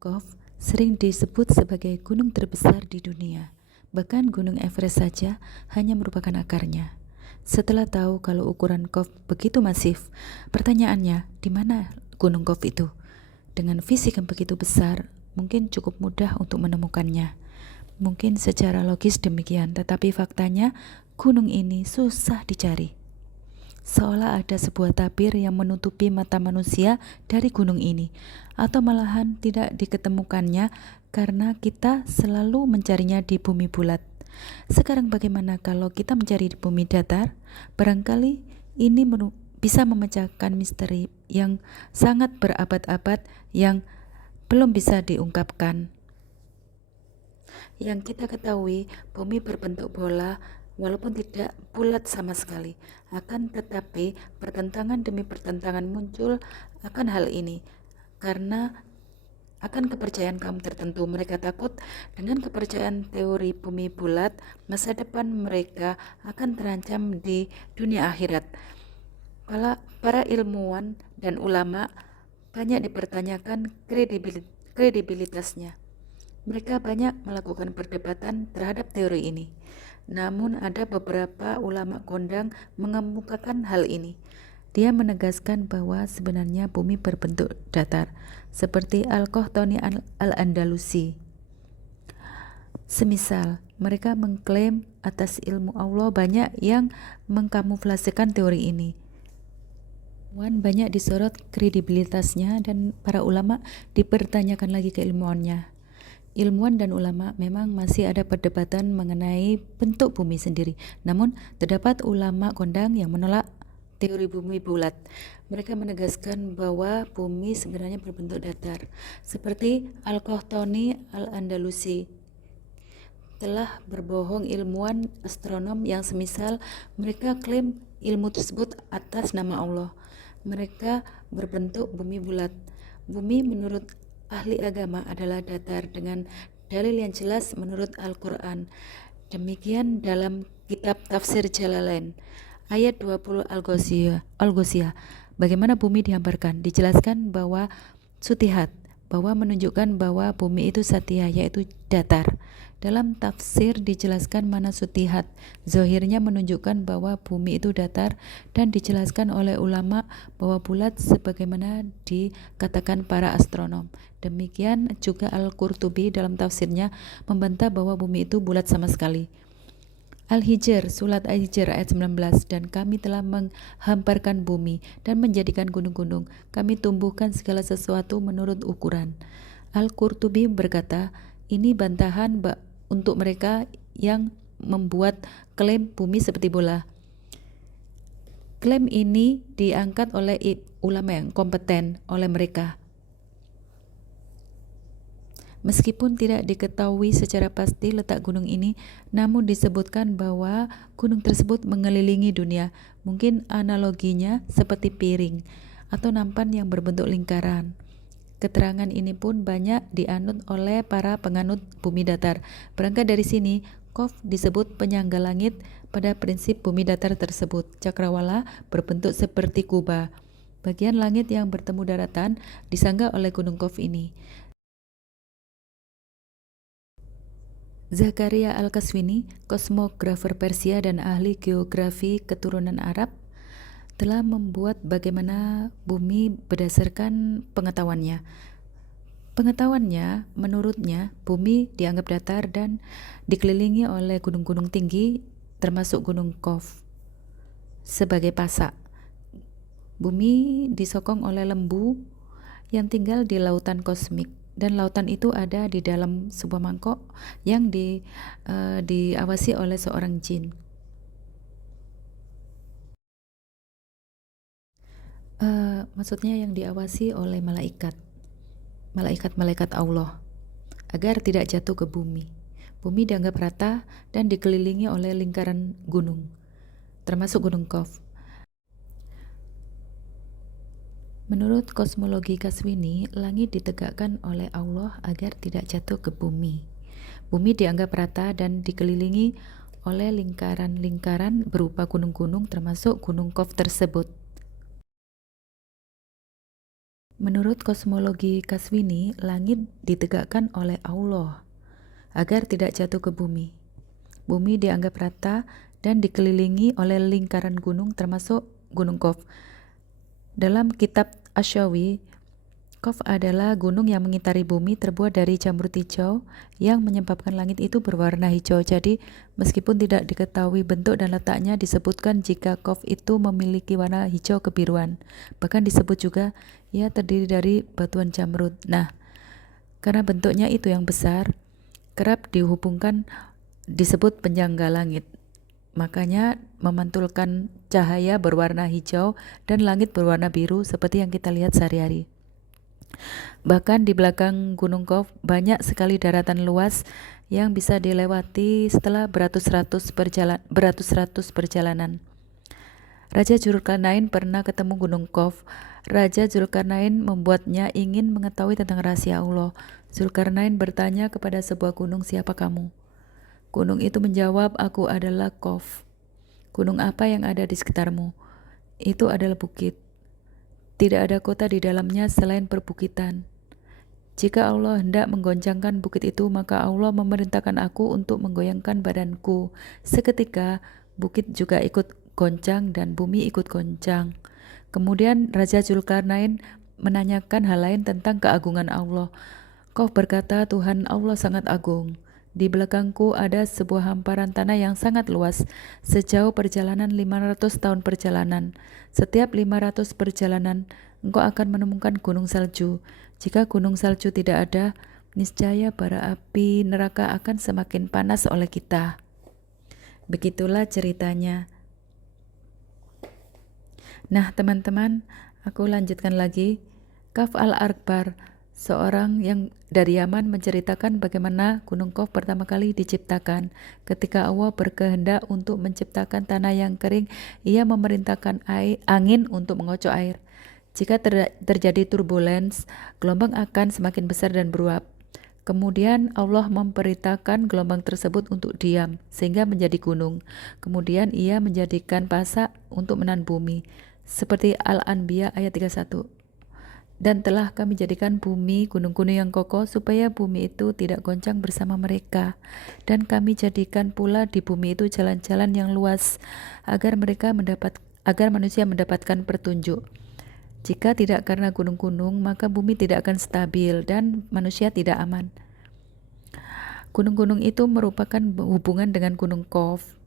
Kov sering disebut sebagai gunung terbesar di dunia. Bahkan Gunung Everest saja hanya merupakan akarnya. Setelah tahu kalau ukuran Kov begitu masif, pertanyaannya, di mana Gunung Kov itu? Dengan fisik yang begitu besar, mungkin cukup mudah untuk menemukannya. Mungkin secara logis demikian, tetapi faktanya gunung ini susah dicari. Seolah ada sebuah tabir yang menutupi mata manusia dari gunung ini, atau malahan tidak diketemukannya karena kita selalu mencarinya di bumi bulat. Sekarang bagaimana kalau kita mencari di bumi datar? Barangkali ini bisa memecahkan misteri yang sangat berabad-abad yang belum bisa diungkapkan. Yang kita ketahui, bumi berbentuk bola walaupun tidak bulat sama sekali. Akan tetapi, pertentangan demi pertentangan muncul akan hal ini. Karena akan kepercayaan kaum tertentu, mereka takut dengan kepercayaan teori bumi bulat, masa depan mereka akan terancam di dunia akhirat. Para ilmuwan dan ulama banyak dipertanyakan kredibilitasnya. Mereka banyak melakukan perdebatan terhadap teori ini. Namun ada beberapa ulama kondang mengemukakan hal ini. Dia menegaskan bahwa sebenarnya bumi berbentuk datar, seperti Al-Qahtani Al-Andalusi. Semisal, mereka mengklaim atas ilmu Allah, banyak yang mengkamuflasekan teori ini. Banyak disorot kredibilitasnya dan para ulama dipertanyakan lagi keilmuannya. Ilmuwan dan ulama memang masih ada perdebatan mengenai bentuk bumi sendiri. Namun, terdapat ulama kondang yang menolak teori bumi bulat. Mereka menegaskan bahwa bumi sebenarnya berbentuk datar, seperti Al-Qahtani Al-Andalusi. Telah berbohong ilmuwan astronom yang semisal mereka klaim ilmu tersebut atas nama Allah. Mereka berbentuk bumi bulat. Bumi menurut ahli agama adalah datar dengan dalil yang jelas menurut Al-Quran. Demikian dalam kitab Tafsir Jalalain ayat 20 Al-Ghoshiyah. Bagaimana bumi dihamparkan? Dijelaskan bahwa sutihat, bahwa menunjukkan bahwa bumi itu satya, yaitu datar. Dalam tafsir dijelaskan mana sutihat, zahirnya menunjukkan bahwa bumi itu datar, dan dijelaskan oleh ulama bahwa bulat sebagaimana dikatakan para astronom. Demikian juga Al-Qurtubi dalam tafsirnya membantah bahwa bumi itu bulat sama sekali. Al-Hijr, Surat Al-Hijr ayat 19, dan kami telah menghamparkan bumi dan menjadikan gunung-gunung. Kami tumbuhkan segala sesuatu menurut ukuran. Al-Qurtubi berkata, ini bantahan untuk mereka yang membuat klaim bumi seperti bola. Klaim ini diangkat oleh ulama yang kompeten oleh mereka. Meskipun tidak diketahui secara pasti letak gunung ini, namun disebutkan bahwa gunung tersebut mengelilingi dunia. Mungkin analoginya seperti piring atau nampan yang berbentuk lingkaran. Keterangan ini pun banyak dianut oleh para penganut bumi datar. Berangkat dari sini, Kov disebut penyangga langit pada prinsip bumi datar tersebut. Cakrawala berbentuk seperti kubah. Bagian langit yang bertemu daratan disangga oleh gunung Kov ini. Zakaria Al-Qaswini, kosmografer Persia dan ahli geografi keturunan Arab, telah membuat bagaimana bumi berdasarkan pengetahuannya. Menurutnya, bumi dianggap datar dan dikelilingi oleh gunung-gunung tinggi, termasuk Gunung Kov. Sebagai pasak, bumi disokong oleh lembu yang tinggal di lautan kosmik, dan lautan itu ada di dalam sebuah mangkok yang diawasi oleh seorang jin. Maksudnya yang diawasi oleh malaikat Allah, agar tidak jatuh ke bumi. Bumi dianggap rata dan dikelilingi oleh lingkaran gunung, termasuk Gunung Kov. Menurut kosmologi Qaswini, langit ditegakkan oleh Allah agar tidak jatuh ke bumi. Bumi dianggap rata dan dikelilingi oleh lingkaran-lingkaran berupa gunung-gunung, termasuk Gunung Kov tersebut. Menurut kosmologi Kaswini, langit ditegakkan oleh Allah agar tidak jatuh ke bumi. Bumi dianggap rata dan dikelilingi oleh lingkaran gunung termasuk Gunung Qaf. Dalam kitab Asyawi, Qaf adalah gunung yang mengitari bumi terbuat dari jamrut hijau yang menyebabkan langit itu berwarna hijau. Jadi meskipun tidak diketahui bentuk dan letaknya, disebutkan jika Qaf itu memiliki warna hijau kebiruan. Bahkan disebut juga ia terdiri dari batuan jamrut. Nah, karena bentuknya itu yang besar, kerap dihubungkan disebut penyangga langit. Makanya memantulkan cahaya berwarna hijau dan langit berwarna biru seperti yang kita lihat sehari-hari. Bahkan di belakang Gunung Qaf banyak sekali daratan luas yang bisa dilewati setelah beratus-ratus perjalanan. Raja Zulkarnain pernah ketemu Gunung Qaf. Raja Zulkarnain membuatnya ingin mengetahui tentang rahasia Allah. Zulkarnain bertanya kepada sebuah gunung, "Siapa kamu?" Gunung itu menjawab, "Aku adalah Qaf." "Gunung apa yang ada di sekitarmu?" "Itu adalah bukit. Tidak ada kota di dalamnya selain perbukitan. Jika Allah hendak menggoncangkan bukit itu, maka Allah memerintahkan aku untuk menggoyangkan badanku. Seketika bukit juga ikut goncang dan bumi ikut goncang." Kemudian Raja Zulkarnain menanyakan hal lain tentang keagungan Allah. Qaf berkata, "Tuhan Allah sangat agung. Di belakangku ada sebuah hamparan tanah yang sangat luas, sejauh perjalanan 500 tahun perjalanan. Setiap 500 perjalanan, engkau akan menemukan gunung salju. Jika gunung salju tidak ada, niscaya bara api neraka akan semakin panas oleh kita." Begitulah ceritanya. Nah, teman-teman, aku lanjutkan lagi. Kaf al-Akbar, seorang yang dari Yaman, menceritakan bagaimana Gunung Qaf pertama kali diciptakan. Ketika Allah berkehendak untuk menciptakan tanah yang kering, ia memerintahkan angin untuk mengocok air. Jika terjadi turbulens, gelombang akan semakin besar dan beruap. Kemudian Allah memerintahkan gelombang tersebut untuk diam, sehingga menjadi gunung. Kemudian ia menjadikan pasak untuk menahan bumi, seperti Al-Anbiya ayat 31. "Dan telah kami jadikan bumi gunung-gunung yang kokoh supaya bumi itu tidak goncang bersama mereka. Dan kami jadikan pula di bumi itu jalan-jalan yang luas agar manusia mendapatkan petunjuk. Jika tidak karena gunung-gunung, maka bumi tidak akan stabil dan manusia tidak aman." Gunung-gunung itu merupakan hubungan dengan Gunung Qaf.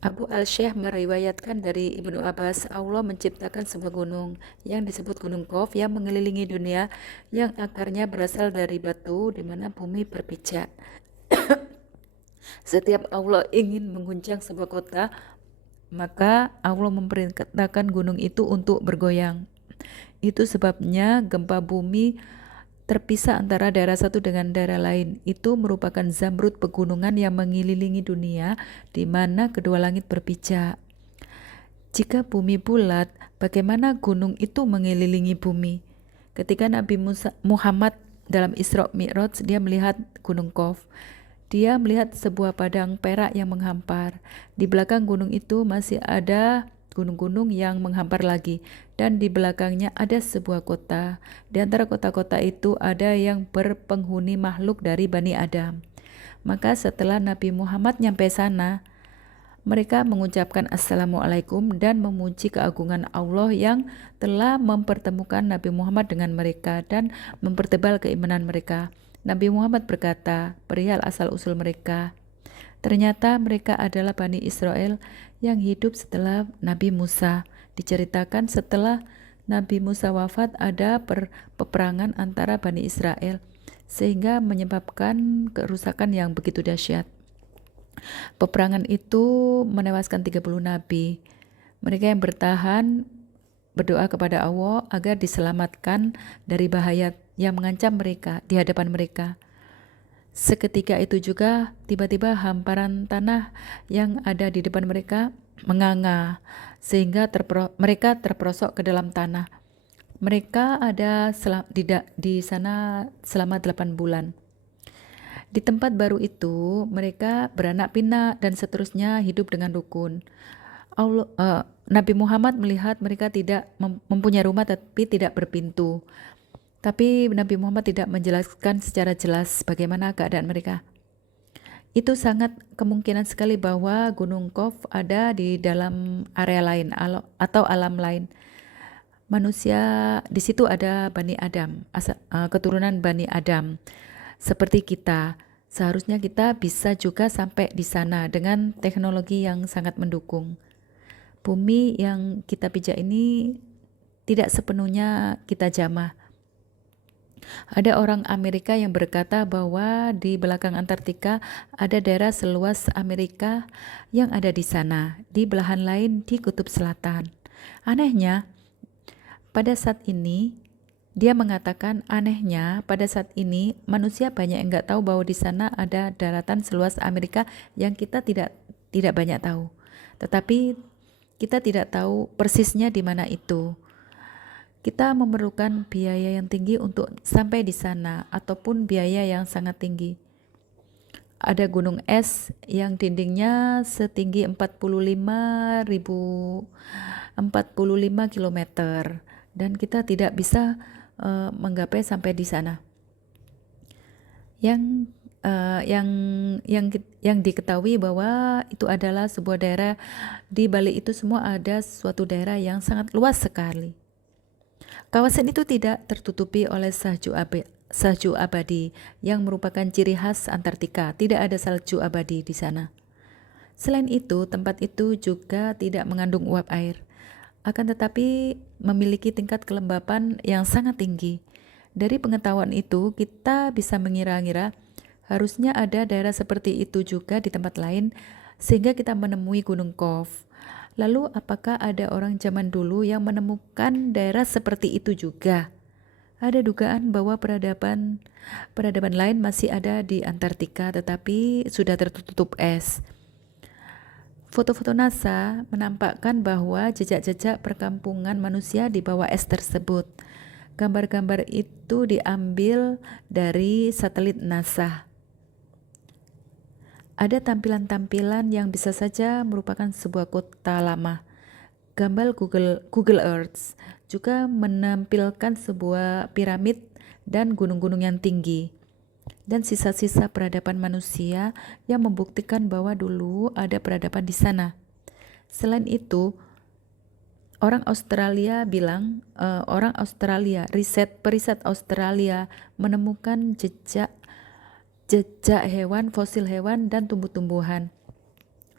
Abu al-Syekh meriwayatkan dari Ibnu Abbas, Allah menciptakan sebuah gunung yang disebut Gunung Qaf yang mengelilingi dunia, yang akarnya berasal dari batu di mana bumi berpijak. Setiap Allah ingin mengguncang sebuah kota, maka Allah memerintahkan gunung itu untuk bergoyang. Itu sebabnya gempa bumi terpisah antara daerah satu dengan daerah lain. Itu merupakan zamrud pegunungan yang mengelilingi dunia, di mana kedua langit berpijak. Jika bumi bulat, bagaimana gunung itu mengelilingi bumi? Ketika Nabi Muhammad dalam Isra Mi'raj, dia melihat Gunung Qaf. Dia melihat sebuah padang perak yang menghampar. Di belakang gunung itu masih ada gunung-gunung yang menghampar lagi, dan di belakangnya ada sebuah kota. Di antara kota-kota itu ada yang berpenghuni makhluk dari Bani Adam. Maka setelah Nabi Muhammad nyampe sana, mereka mengucapkan Assalamualaikum dan memuji keagungan Allah yang telah mempertemukan Nabi Muhammad dengan mereka dan mempertebal keimanan mereka. Nabi Muhammad berkata perihal asal-usul mereka, ternyata mereka adalah Bani Israel yang hidup setelah Nabi Musa. Diceritakan setelah Nabi Musa wafat, ada peperangan antara Bani Israel sehingga menyebabkan kerusakan yang begitu dahsyat. Peperangan itu menewaskan 30 nabi. Mereka yang bertahan berdoa kepada Allah agar diselamatkan dari bahaya yang mengancam mereka di hadapan mereka. Seketika itu juga tiba-tiba hamparan tanah yang ada di depan mereka menganga sehingga mereka terperosok ke dalam tanah. Mereka ada di sana selama 8 bulan. Di tempat baru itu mereka beranak pinak dan seterusnya hidup dengan rukun. Nabi Muhammad melihat mereka tidak mempunyai rumah tapi tidak berpintu. Tapi Nabi Muhammad tidak menjelaskan secara jelas bagaimana keadaan mereka. Itu sangat kemungkinan sekali bahwa Gunung Qaf ada di dalam area lain atau alam lain. Manusia di situ ada Bani Adam, keturunan Bani Adam. Seperti kita, seharusnya kita bisa juga sampai di sana dengan teknologi yang sangat mendukung. Bumi yang kita pijak ini tidak sepenuhnya kita jamah. Ada orang Amerika yang berkata bahwa di belakang Antartika ada daerah seluas Amerika yang ada di sana, di belahan lain di Kutub Selatan. Anehnya, pada saat ini, dia mengatakan anehnya pada saat ini manusia banyak yang nggak tahu bahwa di sana ada daratan seluas Amerika yang kita tidak banyak tahu. Tetapi kita tidak tahu persisnya di mana itu. Kita memerlukan biaya yang tinggi untuk sampai di sana ataupun biaya yang sangat tinggi. Ada gunung es yang dindingnya setinggi 45 km dan kita tidak bisa menggapai sampai di sana. Yang diketahui bahwa itu adalah sebuah daerah, di balik itu semua ada suatu daerah yang sangat luas sekali. Kawasan itu tidak tertutupi oleh salju abadi yang merupakan ciri khas Antartika. Tidak ada salju abadi di sana. Selain itu, tempat itu juga tidak mengandung uap air, akan tetapi memiliki tingkat kelembapan yang sangat tinggi. Dari pengetahuan itu, kita bisa mengira-ngira harusnya ada daerah seperti itu juga di tempat lain, sehingga kita menemui Gunung Qaf. Lalu apakah ada orang zaman dulu yang menemukan daerah seperti itu juga? Ada dugaan bahwa peradaban lain masih ada di Antartika tetapi sudah tertutup es. Foto-foto NASA menampakkan bahwa jejak-jejak perkampungan manusia di bawah es tersebut. Gambar-gambar itu diambil dari satelit NASA. Ada tampilan-tampilan yang bisa saja merupakan sebuah kota lama. Gambar Google Earth juga menampilkan sebuah piramid dan gunung-gunung yang tinggi, dan sisa-sisa peradaban manusia yang membuktikan bahwa dulu ada peradaban di sana. Selain itu, periset Australia menemukan jejak hewan, fosil hewan dan tumbuh-tumbuhan.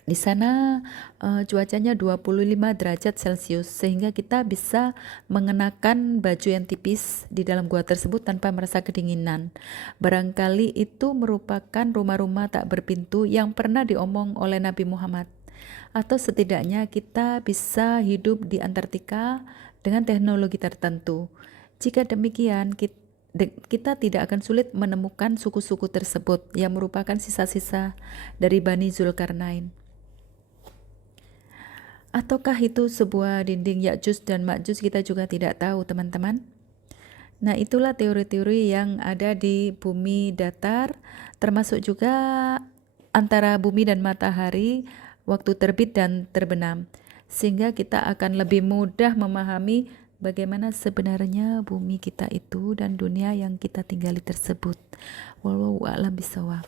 Di sana cuacanya 25 derajat Celcius sehingga kita bisa mengenakan baju yang tipis di dalam gua tersebut tanpa merasa kedinginan. Barangkali itu merupakan rumah-rumah tak berpintu yang pernah diomong oleh Nabi Muhammad. Atau setidaknya kita bisa hidup di Antartika dengan teknologi tertentu. Jika demikian, kita tidak akan sulit menemukan suku-suku tersebut yang merupakan sisa-sisa dari Bani Zulkarnain. Ataukah itu sebuah dinding Ya'juj dan Ma'juj, kita juga tidak tahu, teman-teman. Nah, itulah teori-teori yang ada di bumi datar, termasuk juga antara bumi dan matahari, waktu terbit dan terbenam, sehingga kita akan lebih mudah memahami bagaimana sebenarnya bumi kita itu dan dunia yang kita tinggali tersebut. Wallahu a'lam bishawab.